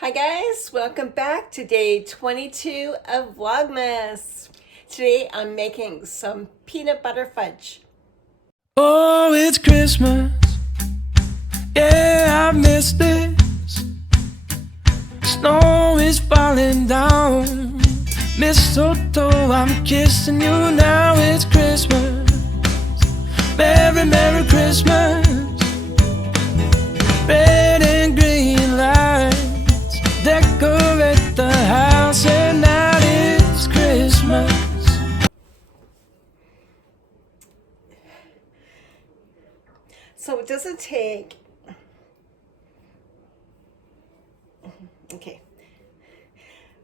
Hi guys, welcome back to day 22 of Vlogmas. Today I'm making some peanut butter fudge. Oh, it's Christmas. Yeah, I missed this. Snow is falling down. Mistletoe, I'm kissing you now. It's Christmas. Merry, Merry Christmas. Red and green lights decorate the house, and now it's Christmas. So it doesn't take... Okay.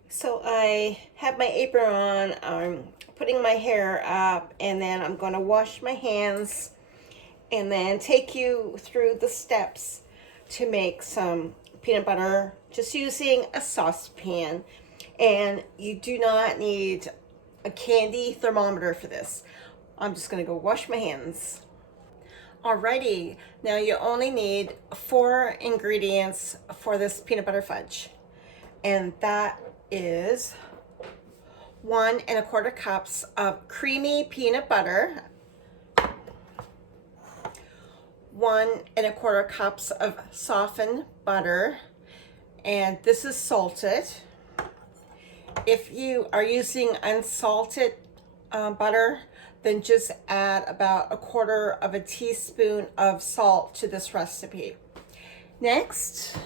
So I have my apron on, I'm putting my hair up, and then I'm going to wash my hands and then take you through the steps to make some peanut butter just using a saucepan. And you do not need a candy thermometer for this. I'm just going to go wash my hands. Alrighty, now you only need 4 ingredients for this peanut butter fudge, and that is 1 1/4 cups of creamy peanut butter, 1 1/4 cups of softened butter, and this is salted. If you are using unsalted butter, then just add about 1/4 teaspoon of salt to this recipe. Next,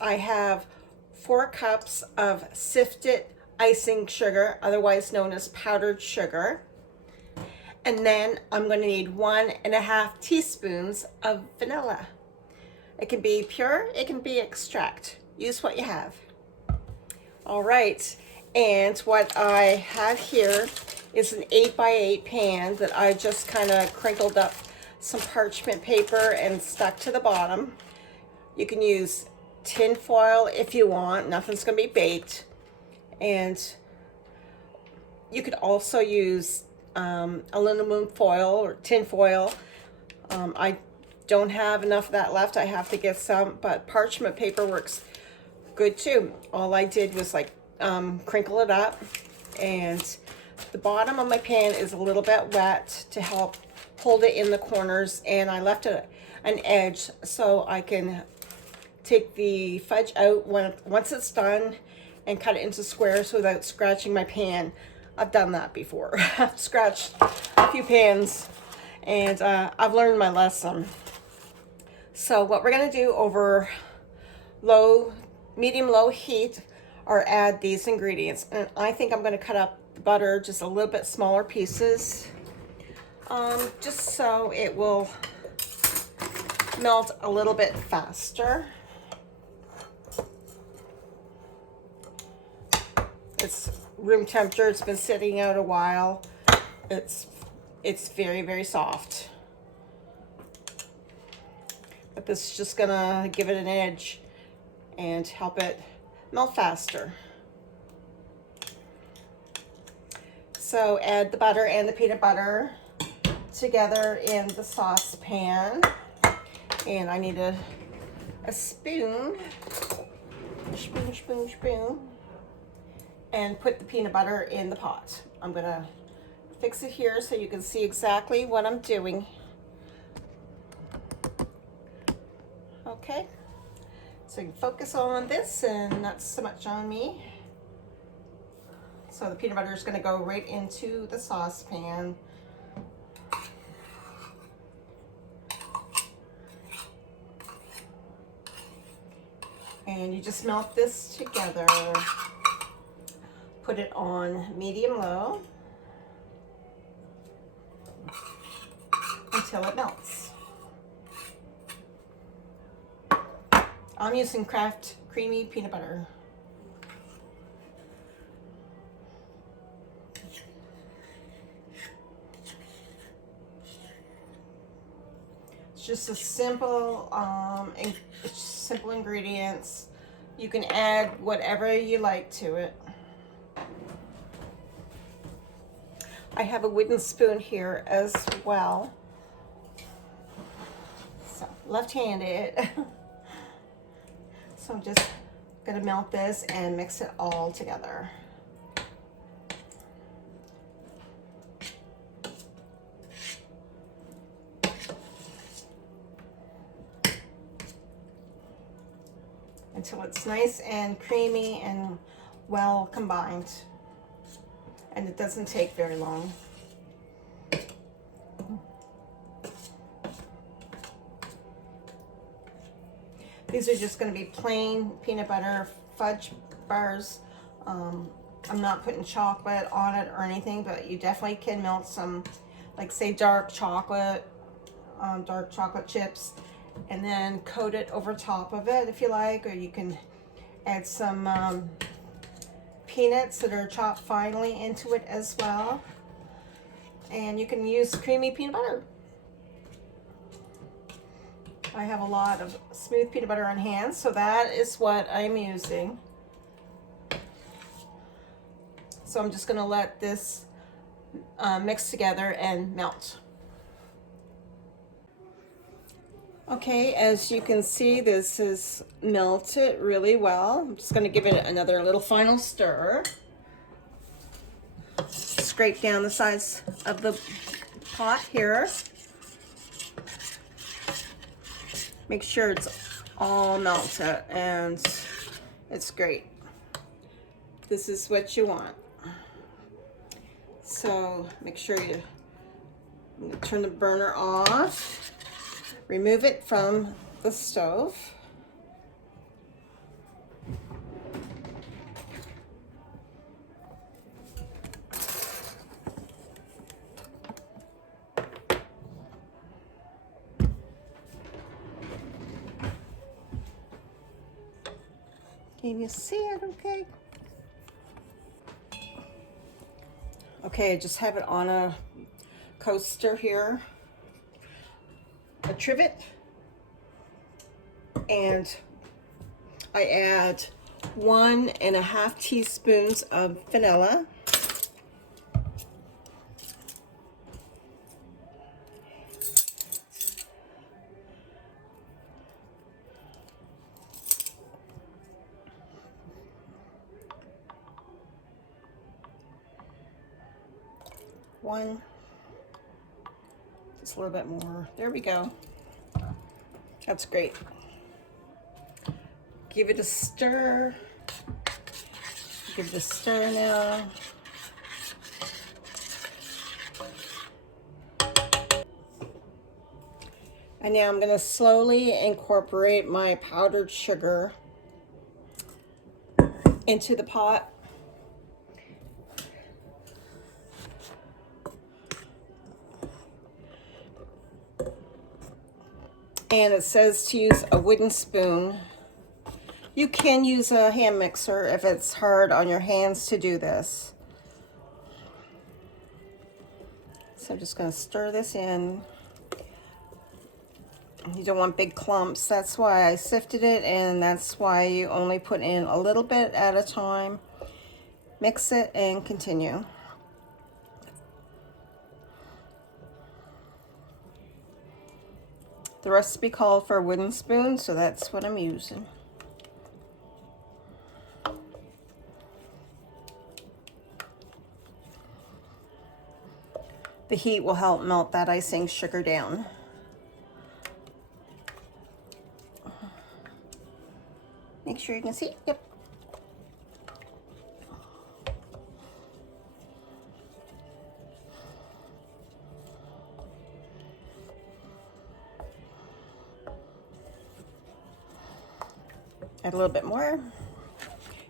I have 4 cups of sifted icing sugar, otherwise known as powdered sugar. And then I'm going to need 1 1/2 teaspoons of vanilla. It can be pure, it can be extract. Use what you have. All right, and what I have here is an 8x8 pan that I just kind of crinkled up some parchment paper and stuck to the bottom. You can use tin foil if you want, nothing's going to be baked. And you could also use aluminum foil or tin foil. I don't have enough of that left, I have to get some, but parchment paper works good too. All I did was like crinkle it up, and the bottom of my pan is a little bit wet to help hold it in the corners, and I left an edge so I can take the fudge out once it's done and cut it into squares without scratching my pan. I've done that before. I've scratched a few pans, and I've learned my lesson. So what we're gonna do over medium-low heat are add these ingredients. And I think I'm gonna cut up the butter just a little bit smaller pieces, just so it will melt a little bit faster. It's room temperature, it's been sitting out a while. It's very, very soft. But this is just gonna give it an edge and help it melt faster. So add the butter and the peanut butter together in the saucepan. And I need a spoon, and put the peanut butter in the pot. I'm gonna fix it here so you can see exactly what I'm doing. Okay, so you can focus on this and not so much on me. So the peanut butter is gonna go right into the saucepan. And you just melt this together. Put it on medium-low until it melts. I'm using Kraft creamy peanut butter. It's just a simple ingredients. You can add whatever you like to it. I have a wooden spoon here as well. So left-handed. So I'm just gonna melt this and mix it all together. Until it's nice and creamy and well combined. And it doesn't take very long. These are just going to be plain peanut butter fudge bars. I'm not putting chocolate on it or anything, but you definitely can melt some, like say dark chocolate chips, and then coat it over top of it if you like, or you can add some peanuts that are chopped finely into it as well. And you can use creamy peanut butter. I have a lot of smooth peanut butter on hand, so that is what I'm using. So I'm just going to let this mix together and melt. Okay, as you can see, this is melted really well. I'm just going to give it another little final stir. Scrape down the sides of the pot here. Make sure it's all melted and it's great. This is what you want. So make sure you turn the burner off. Remove it from the stove. Can you see it okay? Okay, I just have it on a coaster here, a trivet, and I add 1.5 teaspoons of vanilla. Just a little bit more. There we go. That's great. Give it a stir. Give it a stir now. And now I'm going to slowly incorporate my powdered sugar into the pot. And it says to use a wooden spoon. You can use a hand mixer if it's hard on your hands to do this. So I'm just going to stir this in. You don't want big clumps. That's why I sifted it, and that's why you only put in a little bit at a time. Mix it and continue. The recipe called for a wooden spoon, so that's what I'm using. The heat will help melt that icing sugar down. Make sure you can see. Yep. Add a little bit more.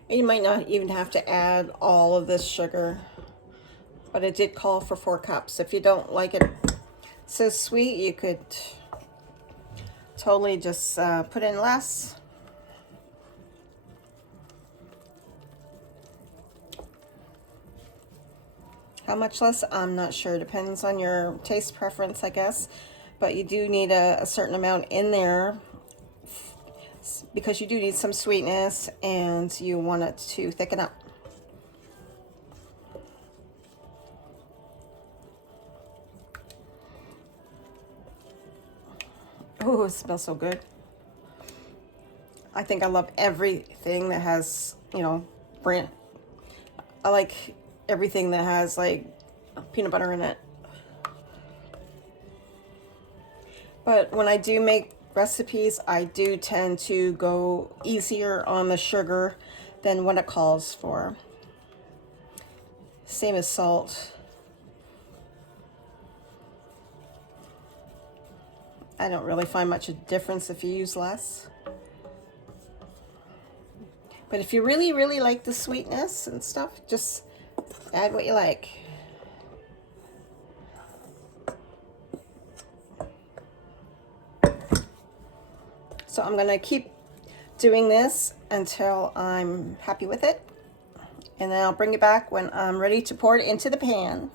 And you might not even have to add all of this sugar, but it did call for 4 cups. If you don't like it so sweet, you could totally just put in less. How much less? I'm not sure. Depends on your taste preference, I guess. But you do need a certain amount in there because you do need some sweetness and you want it to thicken up. Oh, it smells so good. I think I love everything that has, you know, brand. I like everything that has like peanut butter in it. But when I do make recipes, I do tend to go easier on the sugar than what it calls for. Same as salt. I don't really find much of a difference if you use less. But if you really, really like the sweetness and stuff, just add what you like. So I'm gonna keep doing this until I'm happy with it. And then I'll bring it back when I'm ready to pour it into the pan.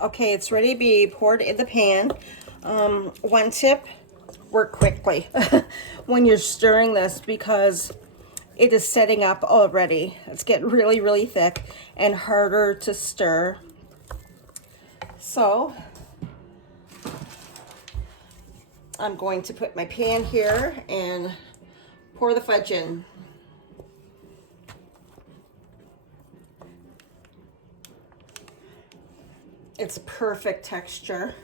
Okay, it's ready to be poured in the pan. One tip, work quickly when you're stirring this because it is setting up already. It's getting really, really thick and harder to stir. So I'm going to put my pan here and pour the fudge in. It's perfect texture.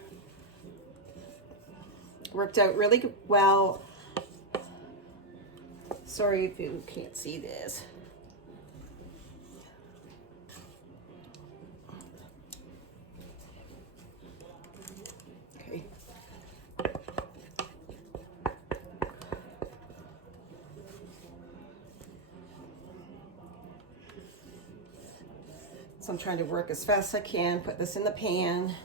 Worked out really well. Sorry if you can't see this. Okay. So I'm trying to work as fast as I can, put this in the pan.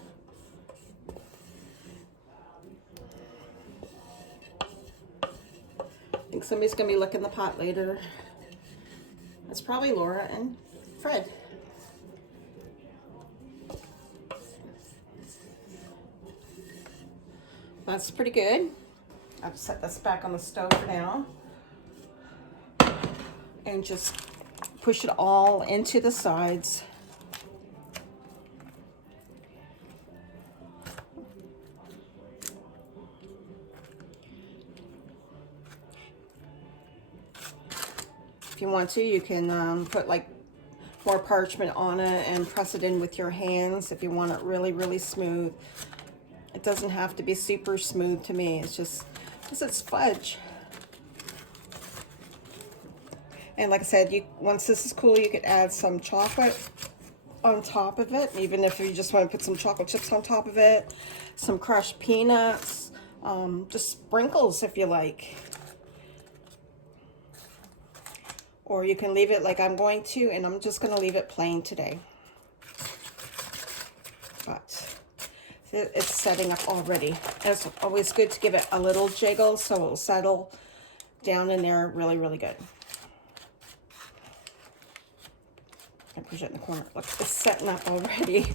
I think somebody's gonna be licking the pot later. That's probably Laura and Fred. That's pretty good. I've set this back on the stove for now. And just push it all into the sides. If you want to, you can put like more parchment on it and press it in with your hands if you want it really, really smooth. It doesn't have to be super smooth to me. It's just because it's fudge. And like I said, once this is cool, you could add some chocolate on top of it, even if you just want to put some chocolate chips on top of it, some crushed peanuts, just sprinkles if you like. Or you can leave it like I'm going to, and I'm just going to leave it plain today. But it's setting up already. And it's always good to give it a little jiggle so it'll settle down in there really, really good. I push it in the corner. Look, it's setting up already.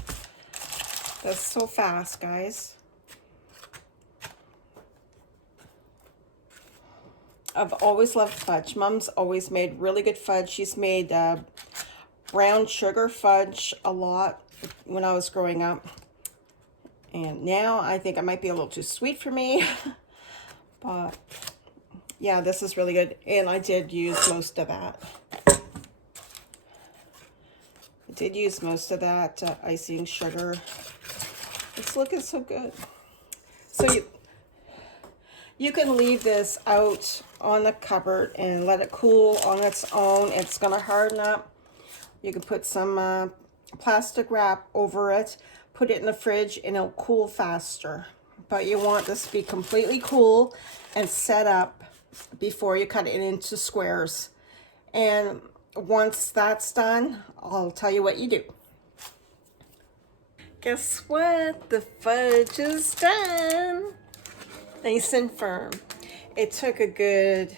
That's so fast, guys. I've always loved fudge. Mom's always made really good fudge. She's made brown sugar fudge a lot when I was growing up. And now I think it might be a little too sweet for me. But yeah, this is really good. And I did use most of that. I did use most of that icing sugar. It's looking so good. So you can leave this out on the cupboard and let it cool on its own. It's going to harden up. You can put some plastic wrap over it, put it in the fridge, and it'll cool faster. But you want this to be completely cool and set up before you cut it into squares. And once that's done, I'll tell you what you do. Guess what? The fudge is done. Nice and firm. It took a good,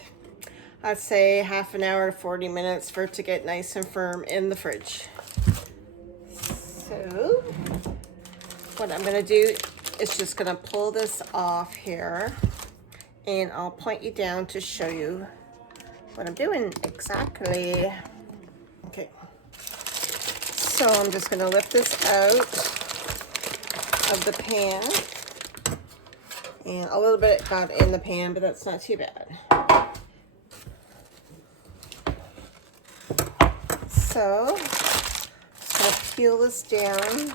I'd say half an hour to 40 minutes for it to get nice and firm in the fridge. So what I'm gonna do is just gonna pull this off here, and I'll point you down to show you what I'm doing exactly. Okay, so I'm just gonna lift this out of the pan. And a little bit got in the pan, but that's not too bad. So, just gonna peel this down.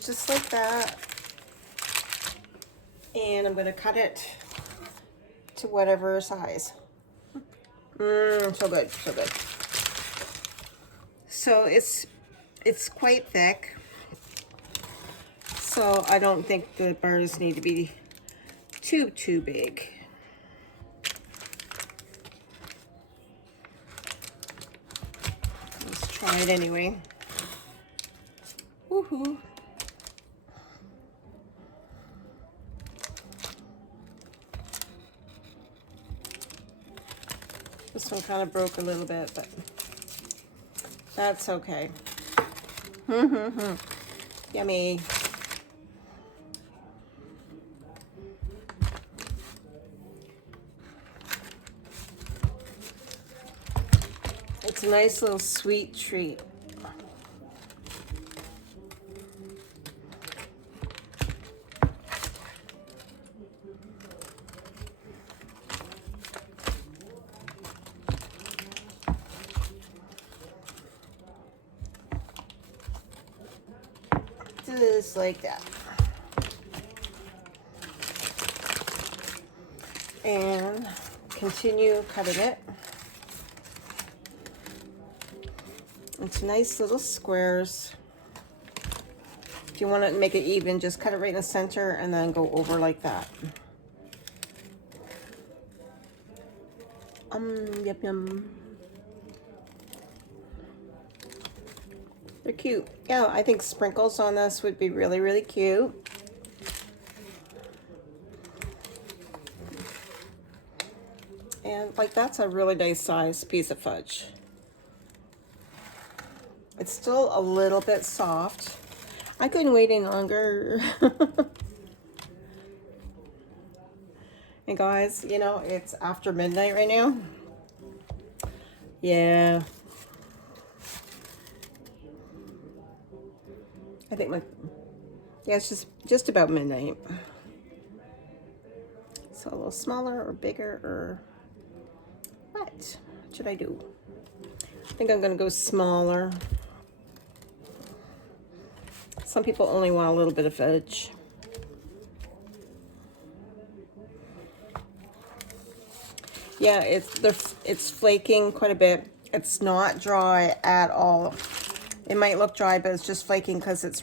Just like that. And I'm gonna cut it to whatever size. So good, so good. So it's quite thick. So I don't think the bars need to be too big. Let's try it anyway. Woohoo. This one kind of broke a little bit, but that's okay. Yummy. It's a nice little sweet treat. Just like that. And continue cutting it into nice little squares. If you want to make it even, just cut it right in the center and then go over like that. Yum yum. They're cute. Yeah, I think sprinkles on this would be really, really cute. And like, that's a really nice size piece of fudge. It's still a little bit soft. I couldn't wait any longer. And guys, you know, it's after midnight right now. Yeah. I think yeah, it's just about midnight. So a little smaller or bigger, or what should I do? I think I'm gonna go smaller. Some people only want a little bit of fudge. Yeah, it's flaking quite a bit. It's not dry at all. It might look dry, but it's just flaking because it's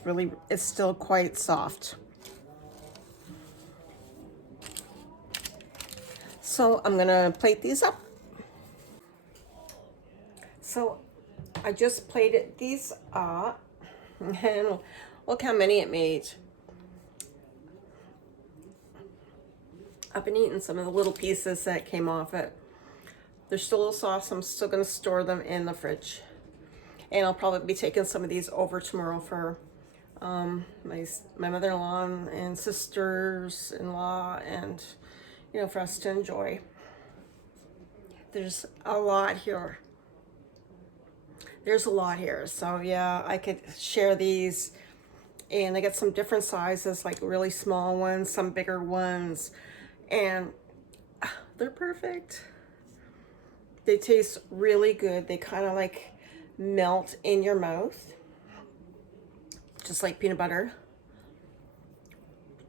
still quite soft. So I'm gonna plate these up. So I just plated these up, and look how many it made. I've been eating some of the little pieces that came off it. They're still a little soft, so I'm still gonna store them in the fridge. And I'll probably be taking some of these over tomorrow for my mother-in-law and sisters-in-law, and you know, for us to enjoy. There's a lot here. There's a lot here. So yeah, I could share these, and I get some different sizes, like really small ones, some bigger ones, and they're perfect. They taste really good. They kind of like melt in your mouth, just like peanut butter.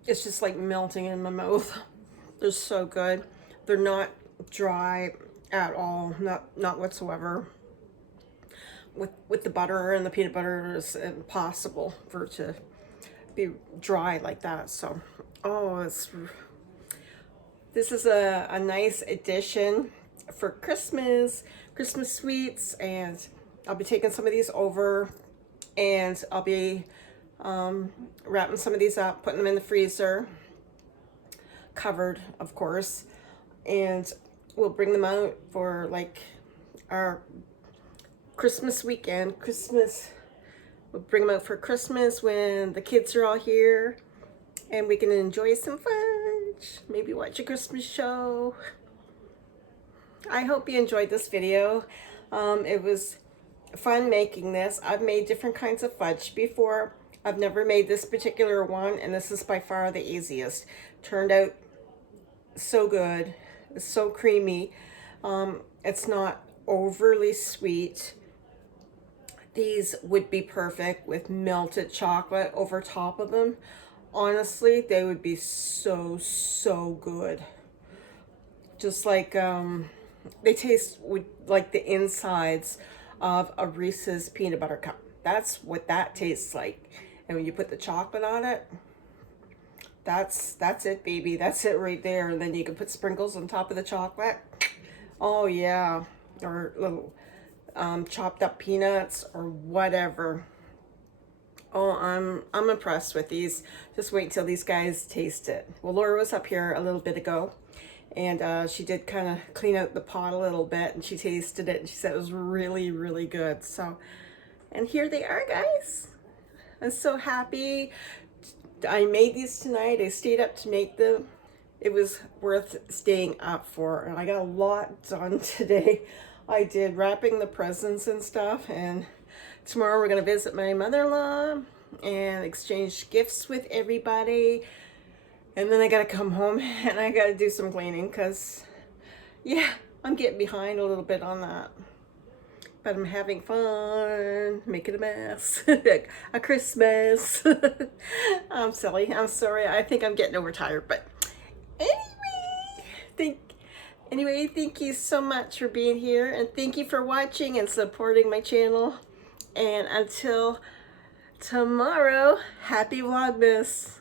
It's just like melting in my mouth. They're so good. They're not dry at all, not whatsoever. With the butter and the peanut butter, it's impossible for it to be dry like that. So, oh, this is a nice addition for Christmas sweets, and I'll be taking some of these over, and I'll be wrapping some of these up, putting them in the freezer, covered, of course, and we'll bring them out for like our Christmas weekend. We'll bring them out for Christmas when the kids are all here, and we can enjoy some fudge, maybe watch a Christmas show. I hope you enjoyed this video. It was fun making this. I've made different kinds of fudge before. I've never made this particular one, and this is by far the easiest. Turned out so good. It's so creamy. It's not overly sweet. These would be perfect with melted chocolate over top of them. Honestly, they would be so, so good. Just like, they taste like the insides of a Reese's peanut butter cup. That's what that tastes like. And when you put the chocolate on it, that's it, baby. That's it right there. And then you can put sprinkles on top of the chocolate. Oh yeah, or little chopped up peanuts or whatever. Oh, I'm impressed with these. Just wait till these guys taste it. Well, Laura was up here a little bit ago, and she did kind of clean out the pot a little bit, and she tasted it, and she said it was really, really good. So, and here they are, guys. I'm so happy. I made these tonight. I stayed up to make them. It was worth staying up for, and I got a lot done today. I did wrapping the presents and stuff, and tomorrow we're going to visit my mother-in-law and exchange gifts with everybody. And then I got to come home and I got to do some cleaning because, yeah, I'm getting behind a little bit on that. But I'm having fun, making a mess, a Christmas. I'm silly, I'm sorry, I think I'm getting overtired, but anyway, thank you so much for being here, and thank you for watching and supporting my channel. And until tomorrow, happy Vlogmas.